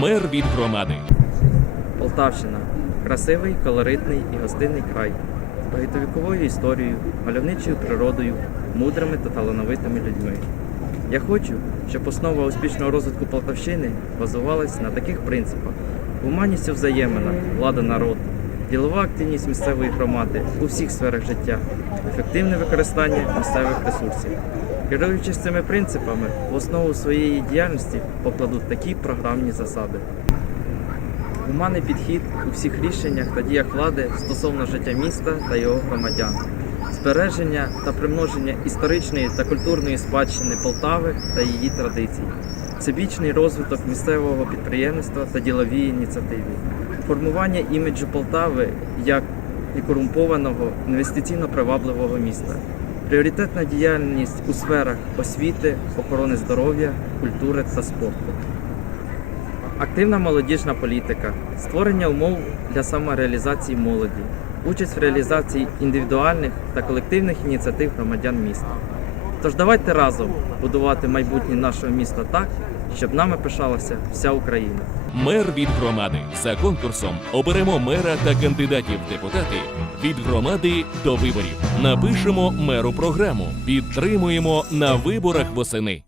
Мер від громади. Полтавщина красивий, колоритний і гостинний край з багатовіковою історією, мальовничою природою, мудрими та талановитими людьми. Я хочу, щоб основа успішного розвитку Полтавщини базувалась на таких принципах: гуманність у взаєминах, влада народу, ділова активність місцевої громади у всіх сферах життя, ефективне використання місцевих ресурсів. Керуючись цими принципами, в основу своєї діяльності покладуть такі програмні засади. Гуманний підхід у всіх рішеннях та діях влади стосовно життя міста та його громадян, збереження та примноження історичної та культурної спадщини Полтави та її традицій, всебічний розвиток місцевого підприємництва та діловій ініціативі, формування іміджу Полтави як некорумпованого інвестиційно привабливого міста, пріоритетна діяльність у сферах освіти, охорони здоров'я, культури та спорту. Активна молодіжна політика, створення умов для самореалізації молоді, участь в реалізації індивідуальних та колективних ініціатив громадян міста. Тож давайте разом будувати майбутнє нашого міста так, щоб нами пишалася вся Україна. Мер від громади. За конкурсом оберемо мера та кандидатів в депутати від громади до виборів. Напишемо меру програму. Підтримуємо на виборах восени.